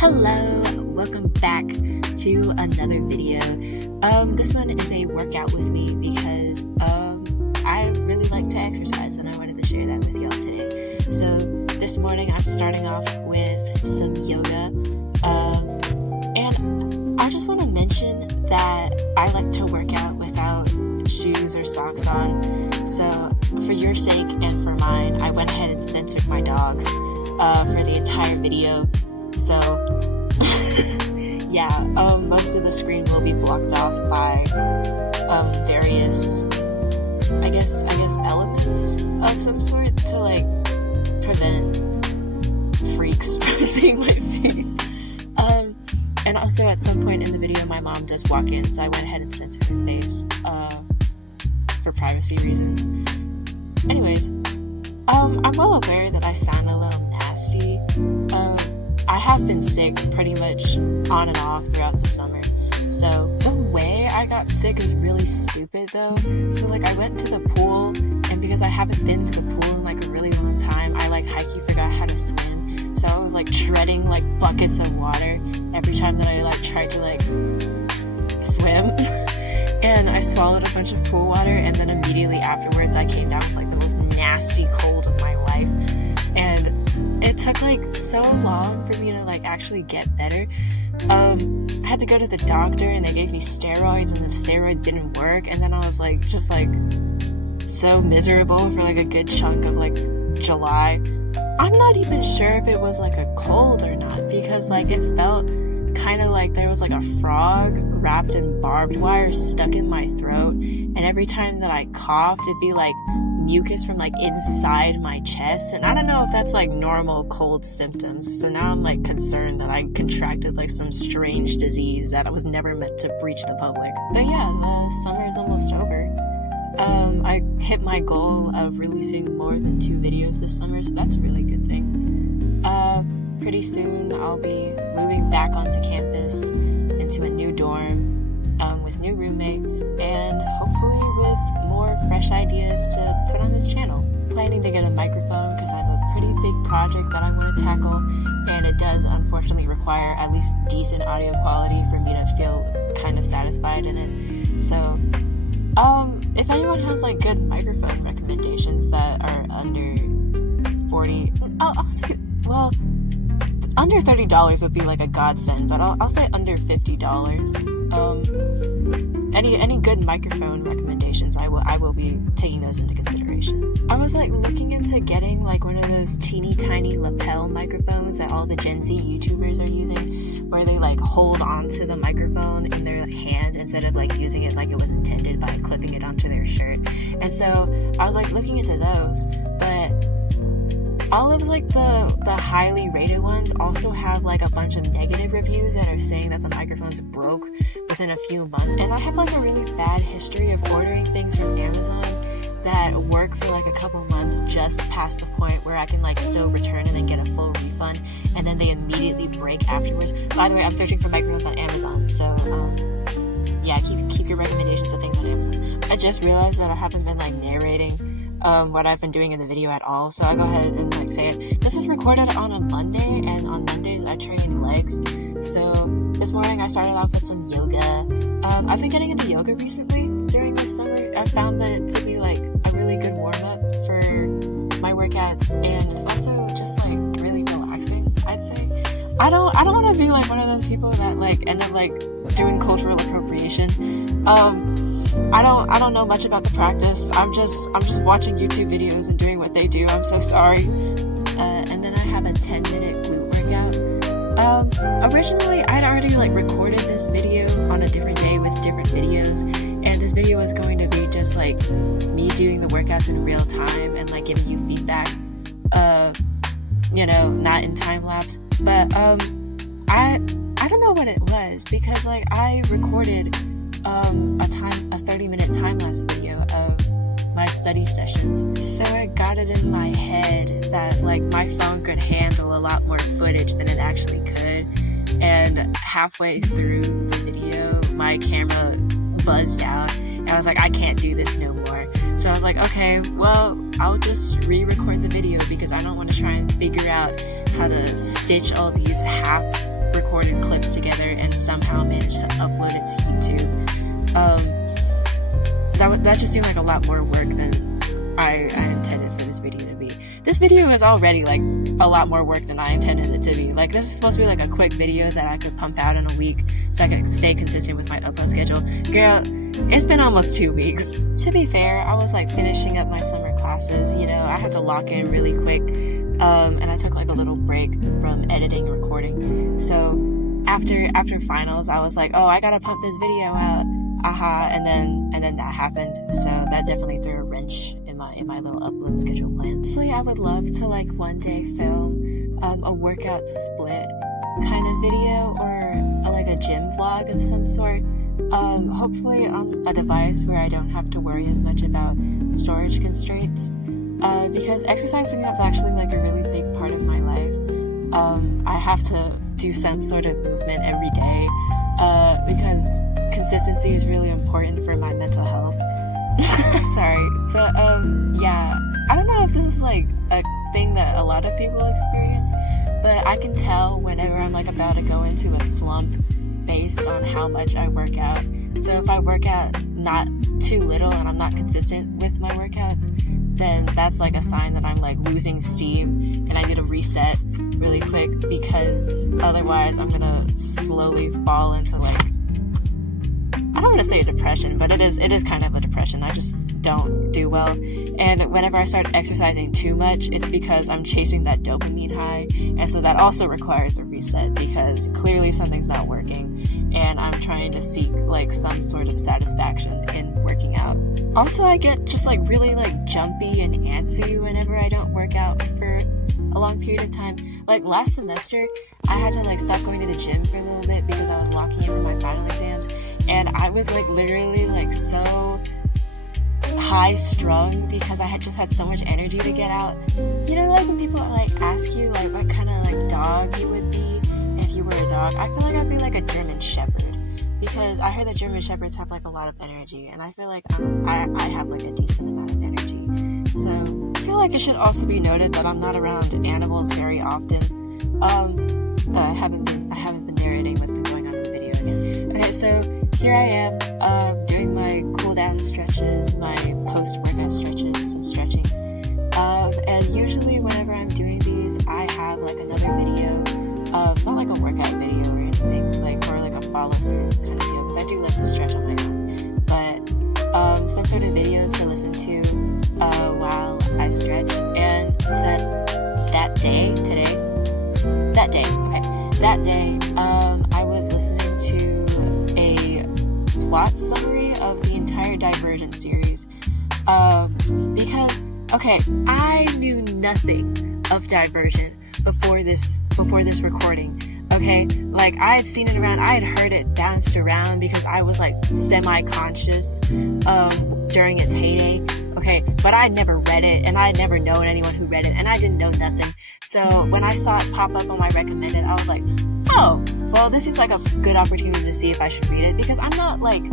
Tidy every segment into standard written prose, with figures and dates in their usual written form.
Hello, welcome back to another video. This one is a workout with me because I really like to exercise and I wanted to share that with y'all today. So this morning I'm starting off with some yoga, and I just want to mention that I like to work out without shoes or socks on. So for your sake and for mine, I went ahead and censored my dogs for the entire video. So, yeah, most of the screen will be blocked off by various, I guess elements of some sort to like prevent freaks from seeing my feet. And also at some point in the video, my mom does walk in, so I went ahead and censored her face for privacy reasons. Anyways, I'm well aware that I sound a little nasty. I have been sick pretty much on and off throughout the summer. So the way I got sick is really stupid though. So like I went to the pool, and because I haven't been to the pool in like a really long time, I like hikey forgot how to swim. So I was like treading like buckets of water every time that I like tried to like swim. And I swallowed a bunch of pool water, and then immediately afterwards I came down with like the most nasty cold of my life. And it took like so long for me to like actually get better. I had to go to the doctor and they gave me steroids, and the steroids didn't work, and then I was like just like so miserable for like a good chunk of like July. I'm not even sure if it was like a cold or not, because like it felt kind of like there was like a frog wrapped in barbed wire stuck in my throat, and every time that I coughed it'd be like mucus from like inside my chest, and I don't know if that's like normal cold symptoms. So now I'm like concerned that I contracted like some strange disease that was never meant to reach the public. But yeah, the summer is almost over. I hit my goal of releasing more than 2 videos this summer, so that's a really good thing. Pretty soon I'll be moving back onto campus into a new dorm with new roommates, and hopefully with more fresh ideas to put on this channel. Planning to get a microphone because I have a pretty big project that I want to tackle, and it does unfortunately require at least decent audio quality for me to feel kind of satisfied in it. So if anyone has like good microphone recommendations that are under 40, I'll say, well, under $30 would be like a godsend, but I'll say under $50. Any good microphone recommendations, I will be taking those into consideration. I was like looking into getting like one of those teeny tiny lapel microphones that all the Gen Z YouTubers are using, where they like hold onto the microphone in their hand instead of like using it like it was intended by clipping it onto their shirt. And so I was like looking into those, but all of like the highly rated ones also have like a bunch of negative reviews that are saying that the microphones broke within a few months. And I have like a really bad history of ordering things from Amazon that work for like a couple months just past the point where I can like still return and then get a full refund, and then they immediately break afterwards. By the way, I'm searching for microphones on Amazon, so yeah, keep your recommendations to things on Amazon. I just realized that I haven't been like narrating what I've been doing in the video at all, so I'll go ahead and like say it. This was recorded on a Monday, and on Mondays I train legs. So this morning I started off with some yoga. I've been getting into yoga recently during this summer. I found that to be like a really good warm-up for my workouts, and it's also just like really relaxing, I'd say. I don't want to be like one of those people that like end up like doing cultural appropriation. I don't know much about the practice. I'm just watching YouTube videos and doing what they do. I'm so sorry. And then I have a 10-minute glute workout. Originally I'd already like recorded this video on a different day with different videos, and this video was going to be just like me doing the workouts in real time and like giving you feedback, not in time lapse. But I don't know what it was, because like I recorded a 30-minute time-lapse video of my study sessions, so I got it in my head that like my phone could handle a lot more footage than it actually could, and halfway through the video my camera buzzed out, and I was like, I can't do this no more. So I was like, okay, well, I'll just re-record the video because I don't want to try and figure out how to stitch all these half recorded clips together and somehow managed to upload it to YouTube. That just seemed like a lot more work than I intended for this video to be. This video is already like a lot more work than I intended it to be. Like, this is supposed to be like a quick video that I could pump out in a week so I could stay consistent with my upload schedule. Girl, it's been almost 2 weeks. To be fair, I was like finishing up my summer classes, you know, I had to lock in really quick, and I took like a little break from editing and recording. So after finals, I was like, oh, I gotta pump this video out, and then that happened. So that definitely threw a wrench in my little upload schedule plan. Honestly, I would love to like one day film a workout split kind of video, or like a gym vlog of some sort. Hopefully on a device where I don't have to worry as much about storage constraints, because exercising is actually like a really big part of my life. I have to do some sort of movement every day, because consistency is really important for my mental health. Sorry, but yeah, I don't know if this is like a thing that a lot of people experience, but I can tell whenever I'm like about to go into a slump based on how much I work out. So if I work out not too little and I'm not consistent with my workouts, then that's like a sign that I'm like losing steam and I need to reset really quick, because otherwise I'm gonna slowly fall into like, I don't want to say a depression, but it is kind of a depression. I just don't do well. And whenever I start exercising too much, it's because I'm chasing that dopamine high. And so that also requires a reset, because clearly something's not working and I'm trying to seek like some sort of satisfaction in working out. Also, I get just like really like jumpy and antsy whenever I don't work out for a long period of time. Like last semester, I had to like stop going to the gym for a little bit because I was locking in for my final exams, and I was like literally like so high strung because I had just had so much energy to get out. You know, like when people like ask you like what kind of like dog you would be if you were a dog, I feel like I'd be like a German Shepherd, because I heard that German Shepherds have like a lot of energy, and I feel like I have like a decent amount of energy. So I feel like it should also be noted that I'm not around animals very often. I haven't been narrating what's been going on in the video again. Okay, so here I am, doing my cool down stretches, my post-workout stretches, some stretching. And usually whenever I'm doing these, I have like another video of, not like a workout video or anything, like, or like a follow-through kind of deal, because I do like to stretch on my own, but some sort of video to listen to while I stretch. And that day, I was listening to a plot summary of the entire Divergent series, because, okay, I knew nothing of Divergent before this recording, okay? Like, I had seen it around, I had heard it bounced around because I was like semi-conscious during its heyday, okay? But I had never read it, and I had never known anyone who read it, and I didn't know nothing. So when I saw it pop up on my recommended, I was like, oh, well, this is like a good opportunity to see if I should read it, because I'm not like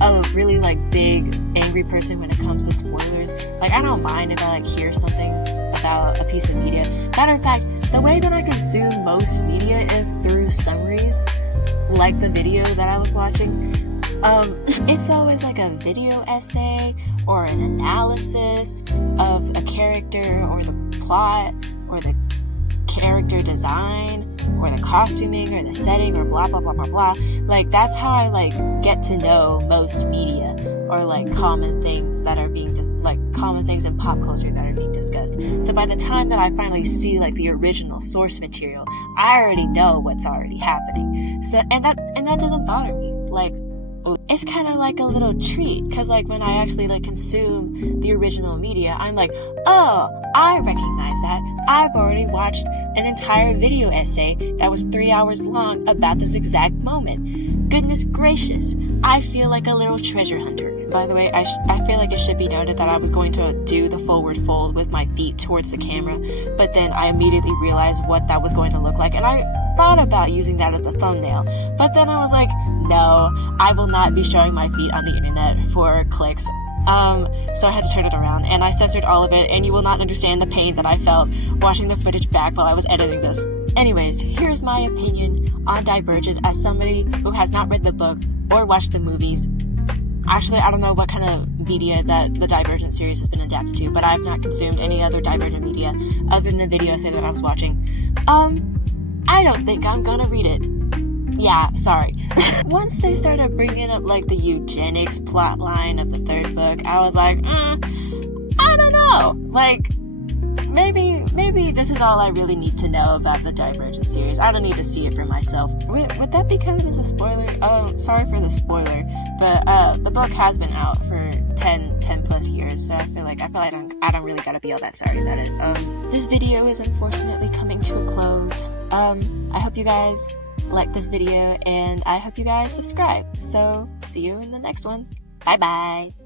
a really like big angry person when it comes to spoilers. Like, I don't mind if I like hear something about a piece of media. Matter of fact, the way that I consume most media is through summaries, like the video that I was watching. It's always like a video essay or an analysis of a character or the plot or the character design or the costuming or the setting or blah blah blah blah blah. Like, that's how I like get to know most media, or like common things that are being common things in pop culture that are being discussed. So by the time that I finally see like the original source material, I already know what's already happening. So and that doesn't bother me. Like, it's kind of like a little treat, because like when I actually like consume the original media, I'm like, oh, I recognize that. I've already watched an entire video essay that was 3 hours long about this exact moment. Goodness gracious, I feel like a little treasure hunter. By the way, I feel like it should be noted that I was going to do the forward fold with my feet towards the camera, but then I immediately realized what that was going to look like, and I thought about using that as the thumbnail, but then I was like, no, I will not be showing my feet on the internet for clicks. So I had to turn it around, and I censored all of it, and you will not understand the pain that I felt watching the footage back while I was editing this. Anyways, here's my opinion on Divergent as somebody who has not read the book or watched the movies. Actually, I don't know what kind of media that the Divergent series has been adapted to, but I've not consumed any other Divergent media other than the video essay that I was watching. I don't think I'm gonna read it. Yeah, sorry. Once they started bringing up, like, the eugenics plotline of the third book, I was like, I don't know. Like, maybe this is all I really need to know about the Divergent series. I don't need to see it for myself. Would that be counted as a spoiler? Oh, sorry for the spoiler, but the book has been out for 10 plus years, so I feel like I don't really gotta be all that sorry about it. This video is unfortunately coming to a close. I hope you guys like this video, and I hope you guys subscribe. So, see you in the next one. Bye bye!